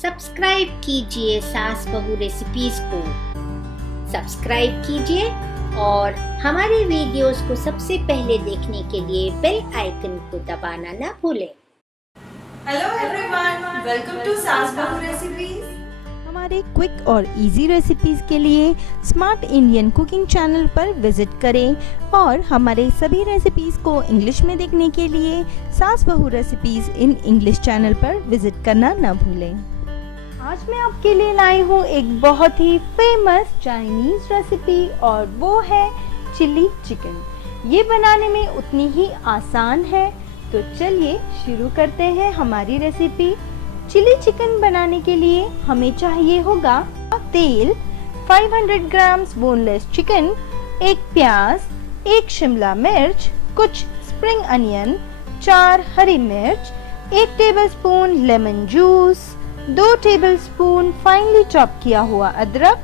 Subscribe कीजिए सास बहू रेसिपीज को। सब्सक्राइब कीजिए और हमारे वीडियोस को सबसे पहले देखने के लिए बेल आइकन को दबाना ना भूलें। हेलो एवरीवन, वेलकम टू सास बहू रेसिपीज। हमारे क्विक और इजी रेसिपीज के लिए स्मार्ट इंडियन कुकिंग चैनल पर विजिट करें और हमारे सभी रेसिपीज को इंग्लिश में देखने के लिए सास बहू रेसिपीज इन इंग्लिश चैनल पर विजिट करना न भूलें। आज मैं आपके लिए लाई हूँ एक बहुत ही फेमस चाइनीज रेसिपी और वो है चिली चिकन। ये बनाने में उतनी ही आसान है, तो चलिए शुरू करते हैं हमारी रेसिपी। चिली चिकन बनाने के लिए हमें चाहिए होगा तेल, 500 ग्राम्स बोनलेस चिकन, एक प्याज, एक शिमला मिर्च, कुछ स्प्रिंग अनियन, 4 हरी मिर्च, 1 tablespoon lemon juice, 2 tablespoon finally chop किया हुआ अदरक,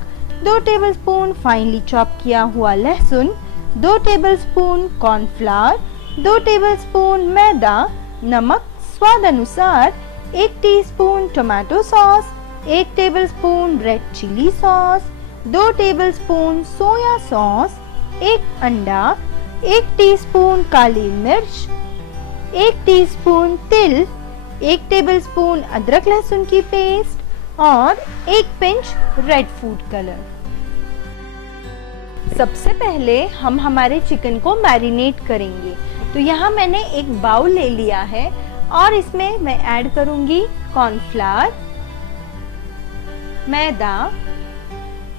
2 टेबलस्पून फाइनली चॉप किया हुआ लहसुन, 2 टेबलस्पून कॉर्नफ्लावर, 2 टेबलस्पून मैदा, नमक स्वाद अनुसार, 1 teaspoon tomato sauce, 1 tablespoon red chilli sauce, 2 tablespoon soya sauce, 1 अंडा, 1 टीस्पून काली मिर्च, 1 टीस्पून तिल, 1 टेबलस्पून अदरक लहसुन की पेस्ट और 1 पिंच रेड फूड कलर। सबसे पहले हम हमारे चिकन को मैरिनेट करेंगे। तो यहाँ मैंने एक बाउल ले लिया है और इसमें मैं ऐड करूंगी कॉर्नफ्लावर, मैदा,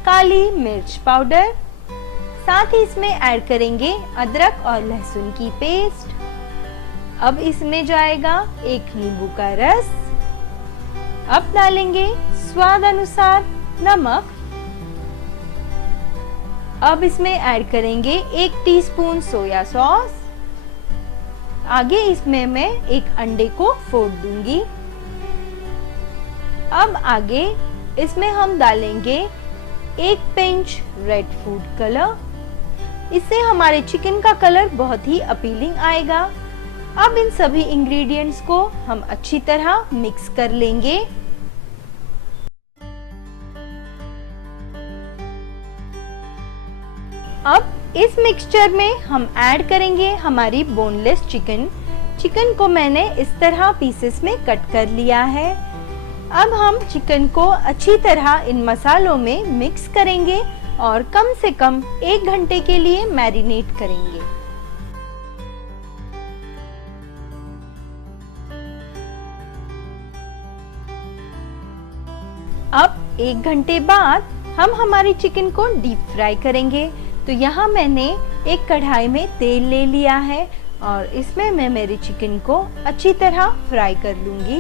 काली मिर्च पाउडर, साथ ही इसमें ऐड करेंगे अदरक और लहसुन की पेस्ट। अब इसमें जाएगा 1 नींबू का रस। अब डालेंगे स्वाद अनुसार नमक। अब इसमें ऐड करेंगे 1 टीस्पून सोया सॉस। आगे इसमें मैं एक अंडे को फोड़ दूंगी। अब आगे इसमें हम डालेंगे 1 पिंच रेड फूड कलर। इससे हमारे चिकन का कलर बहुत ही अपीलिंग आएगा। अब इन सभी इंग्रेडिएंट्स को हम अच्छी तरह मिक्स कर लेंगे। अब इस मिक्सचर में हम ऐड करेंगे हमारी बोनलेस चिकन। चिकन को मैंने इस तरह पीसेस में कट कर लिया है। अब हम चिकन को अच्छी तरह इन मसालों में मिक्स करेंगे और कम से कम 1 घंटे के लिए मैरिनेट करेंगे। अब 1 घंटे बाद हम हमारी चिकन को डीप फ्राई करेंगे। तो यहाँ मैंने एक कढ़ाई में तेल ले लिया है और इसमें मैं मेरी चिकन को अच्छी तरह फ्राई कर लूंगी।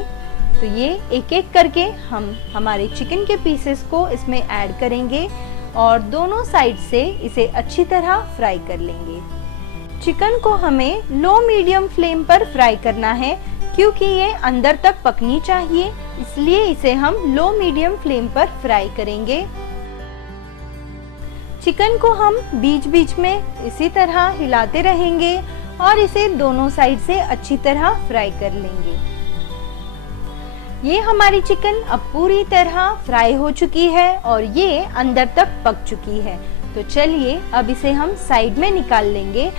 तो ये एक एक करके हम हमारे चिकन के पीसेस को इसमें ऐड करेंगे और दोनों साइड से इसे अच्छी तरह फ्राई कर लेंगे। चिकन को हमें लो मीडियम फ्लेम पर फ्राई करना है क्योंकि ये अंदर तक पकनी चाहिए, इसलिए इसे हम लो मीडियम फ्लेम पर फ्राई करेंगे। चिकन को हम बीच बीच में इसी तरह हिलाते रहेंगे और इसे दोनों साइड से अच्छी तरह फ्राई कर लेंगे। ये हमारी चिकन अब पूरी तरह फ्राई हो चुकी है और ये अंदर तक पक चुकी है। तो चलिए अब इसे हम साइड में निकाल लेंगे।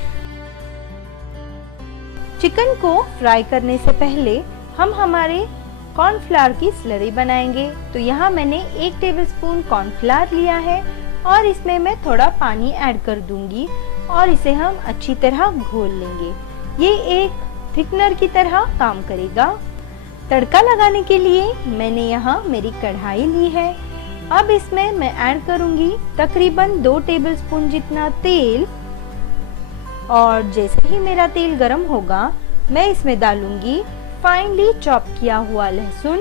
चिकन को फ्राई करने से पहले हम हमारे कॉर्नफ्लावर की स्लरी बनाएंगे। तो यहाँ मैंने 1 टेबलस्पून कॉर्नफ्लावर लिया है और इसमें मैं थोड़ा पानी ऐड कर दूंगी और इसे हम अच्छी तरह घोल लेंगे। ये एक थिकनर की तरह काम करेगा। तड़का लगाने के लिए मैंने यहाँ मेरी कढ़ाई ली है। अब इसमें मैं ऐड करूंगी तकरीबन 2 टेबलस्पून जितना तेल और जैसे ही मेरा तेल गरम होगा मैं इसमें डालूंगी फाइनली चॉप किया हुआ लहसुन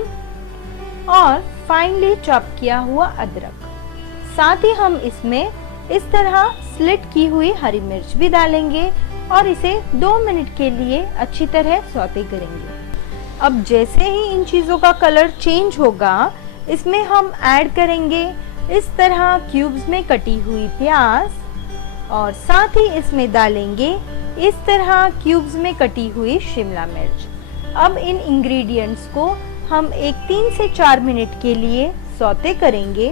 और फाइनली चॉप किया हुआ अदरक। साथ ही हम इसमें इस तरह स्लिट की हुई हरी मिर्च भी डालेंगे और इसे 2 मिनट के लिए अच्छी तरह सौते करेंगे। अब जैसे ही इन चीज़ों का कलर चेंज होगा इसमें हम ऐड करेंगे इस तरह क्यूब्स में कटी हुई प्याज और साथ ही इसमें डालेंगे इस तरह क्यूब्स में कटी हुई शिमला मिर्च। अब इन इंग्रेडिएंट्स को हम एक 3 से 4 मिनट के लिए सौते करेंगे।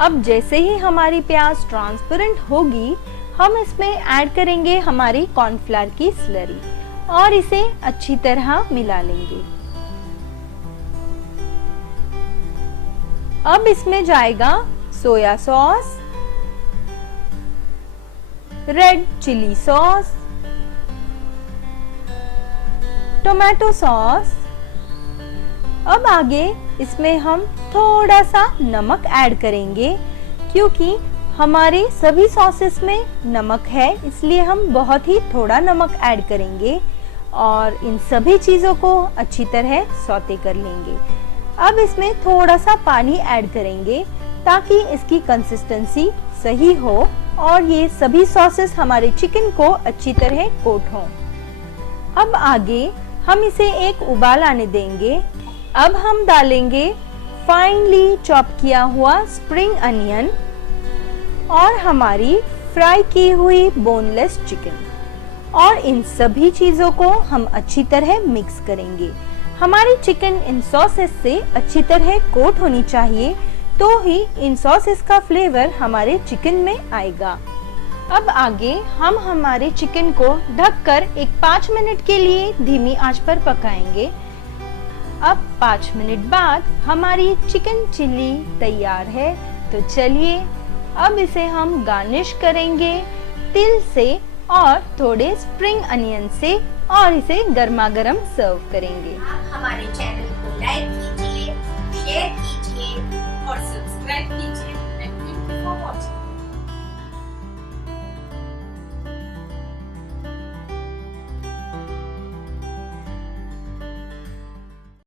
अब जैसे ही हमारी प्याज ट्रांसपेरेंट होगी, हम इसमें ऐड करेंगे हमारी कॉर्नफ्लावर की स्लरी और इसे अच्छी तरह मिला लेंगे। अब इसमें जाएगा soya sauce, red chilli sauce, tomato sauce. अब आगे इसमें हम थोड़ा सा नमक ऐड करेंगे, क्योंकि हमारे सभी सॉसेस में नमक है, इसलिए हम बहुत ही थोड़ा नमक ऐड करेंगे और इन सभी चीजों को अच्छी तरह सौते कर लेंगे। अब इसमें थोड़ा सा पानी ऐड करेंगे ताकि इसकी कंसिस्टेंसी सही हो और ये सभी सॉसेस हमारे चिकन को अच्छी तरह कोट हो। अब आगे हम इसे एक उबाल आने देंगे। अब हम डालेंगे फाइनली चॉप किया हुआ स्प्रिंग अनियन और हमारी फ्राई की हुई बोनलेस चिकन, और इन सभी चीजों को हम अच्छी तरह मिक्स करेंगे। हमारी चिकन इन सॉसेस से अच्छी तरह कोट होनी चाहिए, तो ही इन सॉसेस का फ्लेवर हमारे चिकन में आएगा। अब आगे हम हमारे चिकन को ढककर एक 5 मिनट के लिए धीमी आंच पर पकाएंगे। अब 5 मिनट बाद हमारी चिकन चिल्ली तैयार है। तो चलिए अब इसे हम गार्निश करेंगे तिल से और थोड़े स्प्रिंग अनियन से और इसे गर्मा गर्म सर्व करेंगे। आप हमारे चैनल को लाइक कीजिए, शेयर कीजिए और सब्सक्राइब कीजिए। Thank you for watching.